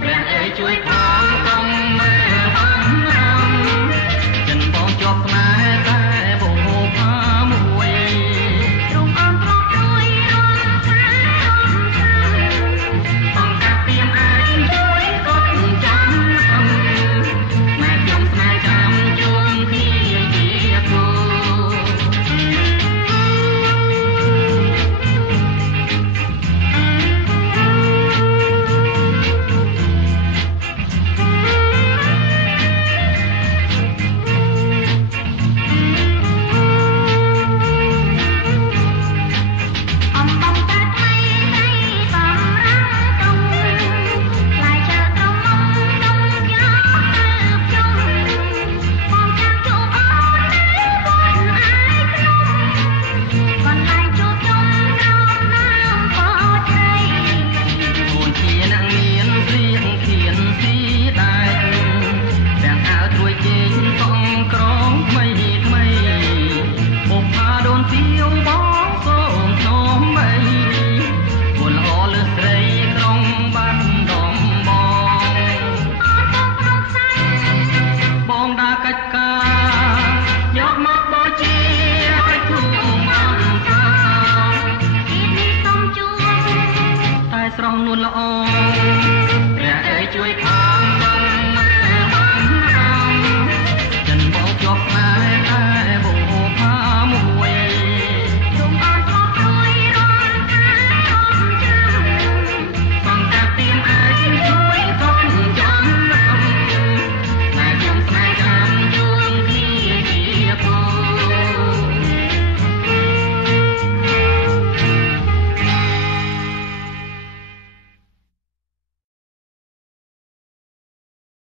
ព្រះអើយជួយខំកុំមើលហំរំចិនបងជាប់ផ្នែកតែបោផាមួយទ្រង់អន់ធ្លាប់ជួយរំខានបងកាប់ទៀមឯងជួយកត់ចាំម៉ែខ្ញុំស្នេហ៍ចាំជួងគ្នាជាគូស្រស់នួនល្អព្រះអើយជួយផង